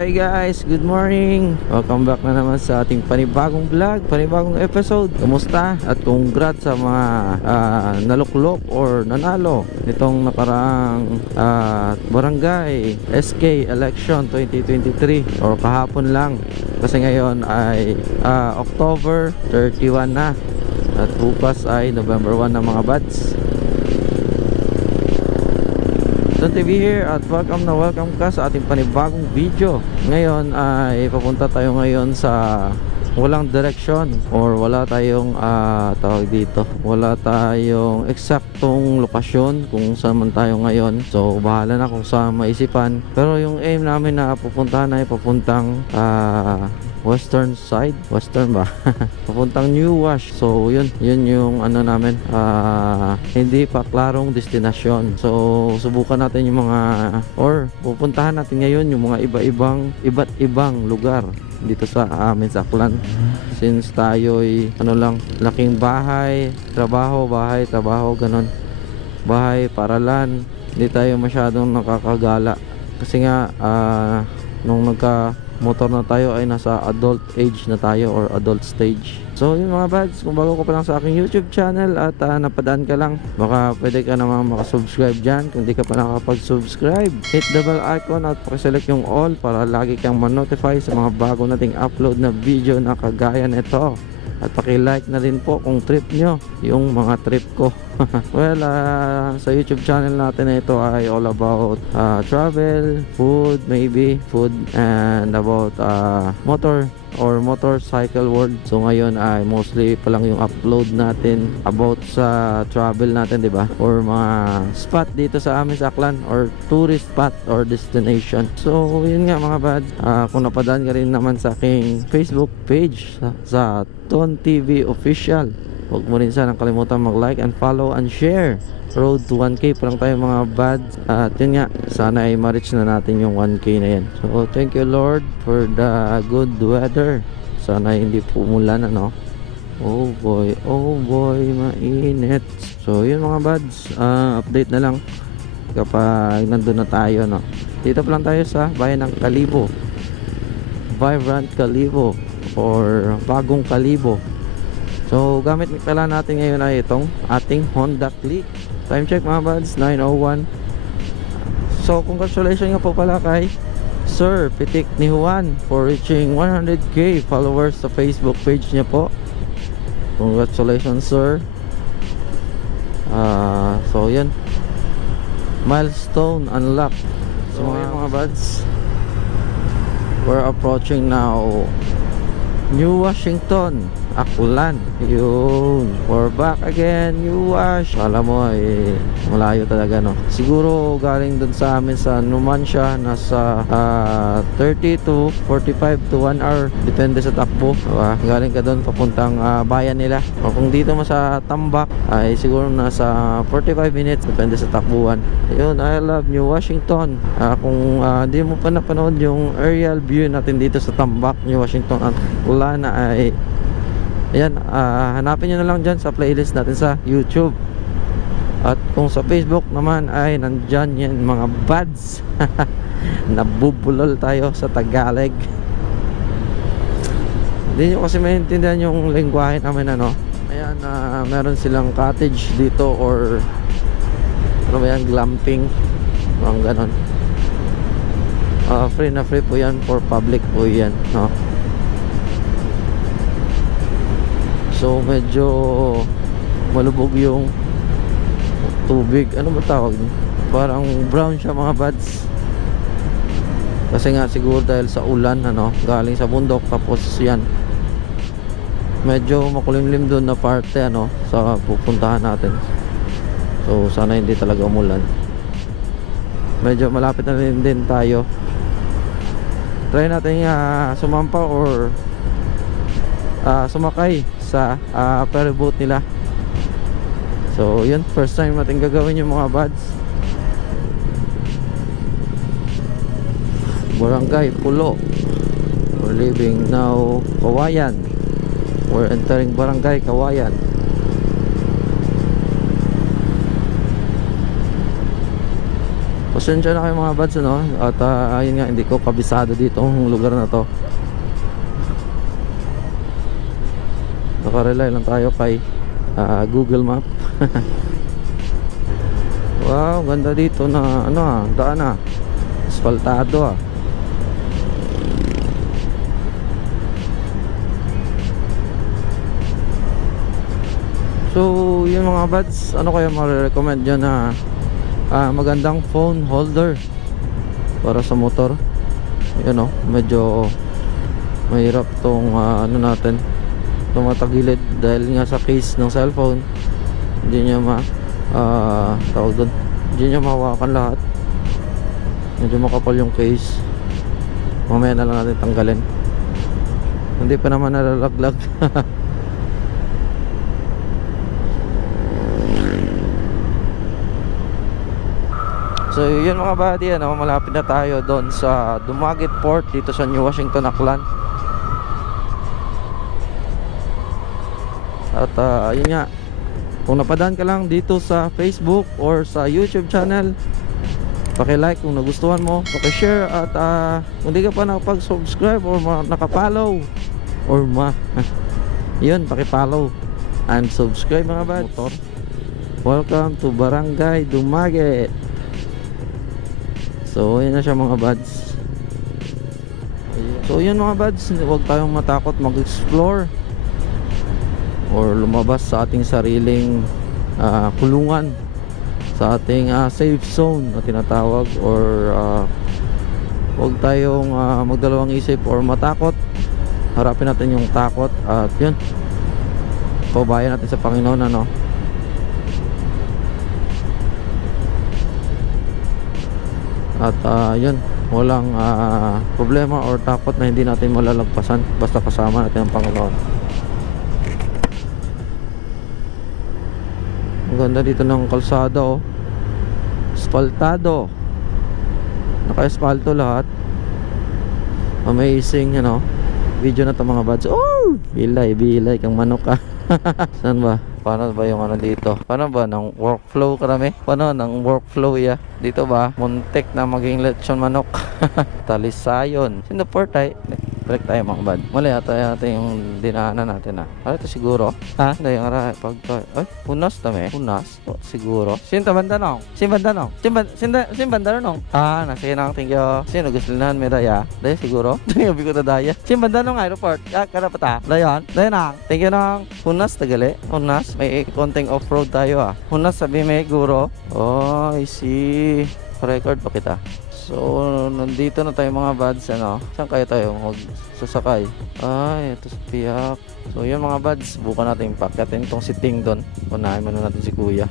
Hey guys, good morning! Welcome back na naman sa ating panibagong vlog, panibagong episode. Kamusta? At congrats sa mga ah, naluklok or nanalo nitong nakaraang ah, barangay SK election 2023 or kahapon lang. Kasi ngayon ay ah, October 31 na at bukas ay November 1 na mga buds. Don TV here at welcome na welcome ka sa ating panibagong video. Ngayon ay papunta tayo ngayon sa walang direksyon or wala tayong ah, tawag dito wala tayong eksaktong lokasyon kung saan man tayo ngayon. So bahala na kung saan maisipan. Pero yung aim namin na pupuntahan ay papuntang ah, western side? Western ba? Papuntang New Wash. So yun. Yun yung ano namin. Ah, hindi pa klarong destinasyon. So subukan natin yung mga or pupuntahan natin ngayon yung mga iba-ibang iba't ibang lugar dito sa amin sa Aklan since tayo'y ano lang laking bahay trabaho bahay trabaho ganon bahay paralan. Hindi tayo masyadong nakakagala. Kasi nga ah, nung nagka motor na tayo ay nasa adult age na tayo or adult stage. So yun mga bads kung bago ka pa lang sa aking youtube channel at ah, napadaan ka lang baka pwede ka naman makasubscribe dyan. Kung di ka pa nakapag-subscribe hit the bell icon at pakiselect yung all para lagi kang ma-notify sa mga bago nating upload na video na kagaya nito at paki-like na din po kung trip nyo yung mga trip ko. Well ah, sa youtube channel natin na ito ay all about ah, travel food maybe food and about ah, motor or motorcycle world. So ngayon ay mostly pa lang yung upload natin about sa travel natin 'di ba? Or mga spot dito sa amin sa Aklan or tourist spot or destination. So yun nga mga bad. Ah, kung napadaan ka rin naman sa aking Facebook page sa, sa Ton TV Official Huwag mo rin sanang kalimutan mag-like and follow and share. Road to 1K pa lang tayo mga buds. At yun nga, sana ay ma-reach na natin yung 1K na yan. So, thank you Lord for the good weather. Sana hindi po umulan ano. Oh boy, oh boy, mainit. So, yun mga buds, ah, update na lang kapag nandun na tayo no. Dito pa lang tayo sa bayan ng Kalibo. Vibrant Kalibo or Bagong Kalibo. So, gamit pala natin ngayon ay itong ating Honda Click. Time check mga buds, 9.01. So, congratulations nga po pala kay Sir Pitik ni Juan for reaching 100k followers sa Facebook page niya po. Congratulations, sir. Ah, so, yan. Milestone unlocked. So, mga, mga buds, we're approaching now New Washington Aklan yun. We're back again. New Wash. Alam mo eh malayo talaga no? Siguro galing dun sa amin sa Numancia nasa ah, 30 to 45 to 1 hour. Depende sa takbo. Diba? galing ka dun papuntang ah, bayan nila. O kung dito mo sa Tambak ay siguro nasa 45 minutes. Depende sa takbuhan. Yun I love New Washington. Ah, kung di mo pa napanood yung aerial view natin dito sa Tambak New Washington at wala na ay Ayan, ah, hanapin nyo na lang dyan sa playlist natin sa YouTube. At kung sa Facebook naman ay nandyan yan mga buds. Nabubulol tayo sa Tagalog. Hindi nyo kasi maintindihan yung lengguwahe namin ano. Ayan, ah, meron silang cottage dito or ano ba yan, glamping. Ang ganon. Ah, free na free po yan for public po yan, no? So medyo malubog yung tubig. Ano ba tawag? Parang brown siya mga buds. Kasi nga siguro dahil sa ulan ano, galing sa bundok tapos yan. Medyo makulimlim doon na parte ano sa pupuntahan natin. So sana hindi talaga umulan. Medyo malapit na rin din tayo. Try natin uh, sumampa or ah, sumakay sa ah, ferry boat nila. So yun first time natin gagawin yung mga buds barangay Pulo. We're leaving now Kawayan. We're entering barangay Kawayan. Pasensya na kayo mga buds ano? At ah, ayun nga hindi ko kabisado dito ang lugar na to Nakarely lang tayo kay ah, Google Map. Wow, ganda dito na ano ah, daan ah. Asfaltado ah. So, yung mga buds, ano kaya ma-recommend dyan na ah, magandang phone holder para sa motor? Yun oh, medyo mahirap tong ah, ano natin tumatagilid dahil nga sa case ng cellphone hindi niya ma ah, tawag doon hindi niya mahawakan lahat. Medyo makapal yung case. Mamaya na lang natin tanggalin. Hindi pa naman nalalaglag So yun mga buddy, ano, malapit na tayo doon sa Dumaguete Port dito sa New Washington, Aklan. At ah, yun nga, kung napadaan ka lang dito sa Facebook or sa YouTube channel, paki-like kung nagustuhan mo, paki-share at ah, kung di ka pa nakapag-subscribe or nakapollow or ma yun, paki-follow and subscribe mga bad. Motor. Welcome to Barangay Dumaguete. So, yun na siya mga buds. So, yun mga buds, huwag tayong matakot mag-explore or lumabas sa ating sariling ah, kulungan sa ating ah, safe zone na tinatawag or ah, huwag tayong ah, magdalawang isip or matakot. Harapin natin yung takot at yun pabayan natin sa Panginoon ano? At ah, yun walang ah, problema or takot na hindi natin malalagpasan basta kasama natin ang Panginoon ganda dito ng kalsada oh. Espaltado. Naka-espalto lahat. Amazing ano? Video na to mga buds. Oh! Bilay bilay kang manok ka saan ba? Paano ba yung ano dito? Paano ba? Ng workflow karami paano? Ng workflow ya dito ba? Muntik na maging lechon manok. Talisayon. Sinuport tayo balik tayo mga bad mali ata yata yung dinaanan natin ah. Ano ito siguro? Ha? Hindi yung ara pag ay punas tame punas? Oh, siguro. Sin banda nong sin banda nong sin banda sin, sin ah nasi nang thank you. Sino gusto nahan may daya daya siguro sabi ko na daya. Sin banda nong airport ah kada pata dayon dayon nang thank you nang punas tagali punas may konting off-road tayo ah. Punas sabi may guro. Oh I see. Record pa kita So, nandito na tayo mga buds, ano? Saan kaya tayo magsasakay? Ay, ito sa piyak. So, yun mga buds, bukan natin pakyatin tong si Ting doon. Unahin muna natin si Kuya.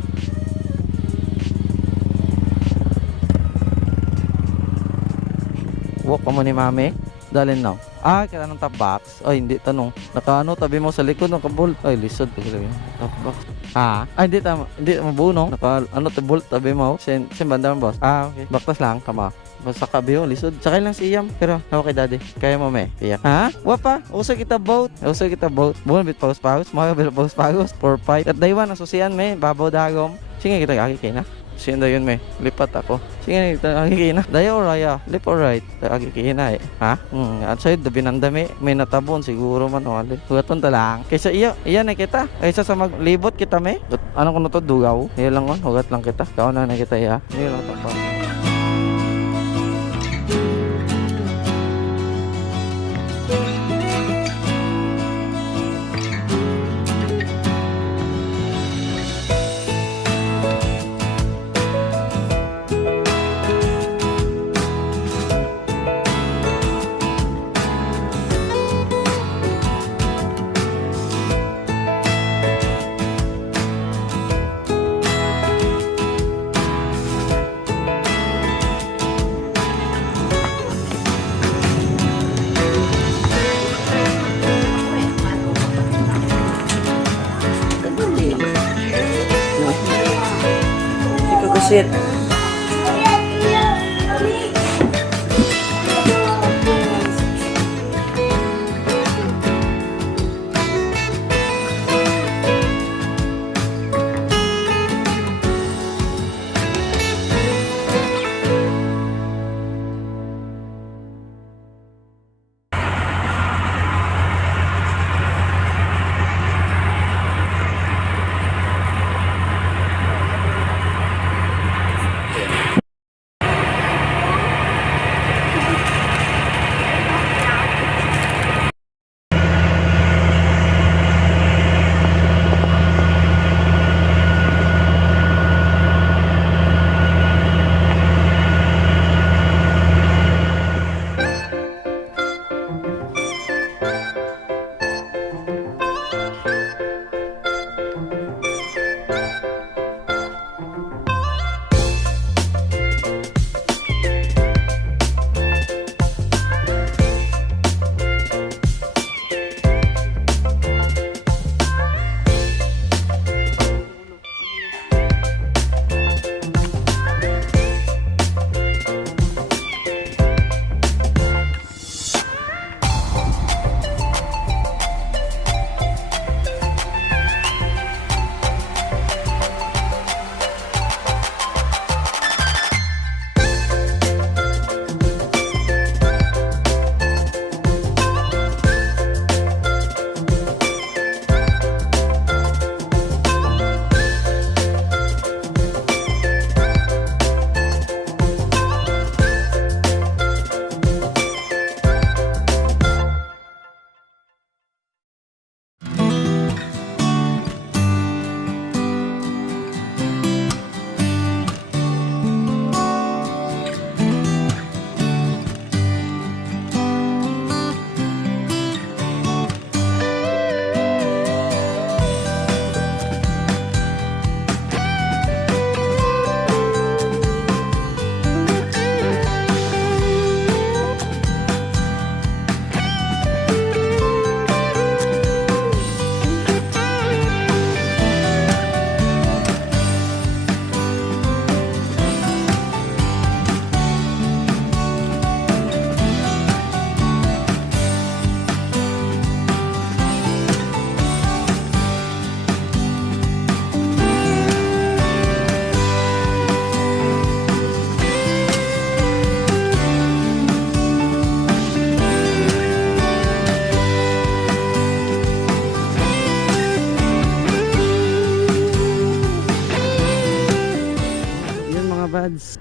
Walk ka mo ni Mami. Dalin now. Ah, kaya ng top box. Ay, hindi tanong. Nakaano, tabi mo sa likod ng kabul. Ay, lisod. Top box. Ah, ay, hindi tama. Hindi mabuno. Naka, ano, tabul, tabi mo. Sin, sin banda boss. Ah, okay. Baktas lang, kama. Basta kabiyo, lisod. Sakay lang si Iyam. Pero, hawa kay daddy. Kaya mo, me. Iyak. Ha? Wapa? Uso kita boat. Uso kita boat. Buwan bit paus paus. Mga bit paus paus. For fight. At daywan, asusian, me. Babaw dagom. Sige, kita kaki na. Sino yun, me? Lipat ako. Sige, kita kaki na. Dayo, raya. Lip or right? Kaki na, eh. Ha? Hmm. At sa'yo, dabi nandami. May natabon. Siguro man, wali. Hugaton ta lang. Kaysa iyo, iyan na kita. Kaysa sa maglibot kita. Dut- Ano ko na to? Dugaw? Iyan lang, on. Hugat lang kita. Kaon na na kita, iya. Iyan lang, tapang. свет.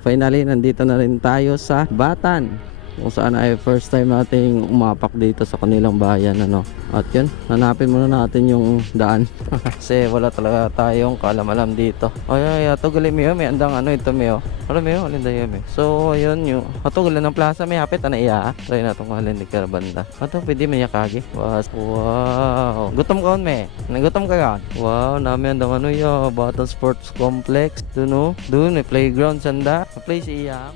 Finally nandito na rin tayo sa Batan kung saan ay first time nating umapak dito sa kanilang bayan ano. At yun, hanapin muna natin yung daan. Kasi wala talaga tayong kalam-alam dito. Ay ay, ato gali miyo, may andang ano ito miyo. Ano miyo, alinda yun miyo. So ayun yung ato gali ng plaza may hapit ana iya. Try na tong alin di karabanda. Ato pwede may yakagi. Wow. Gutom ka me. Nagutom ka ka? Wow, namin andang ano ya, Batan Sports Complex. Doon no. Doon may playground sanda. Play si iya.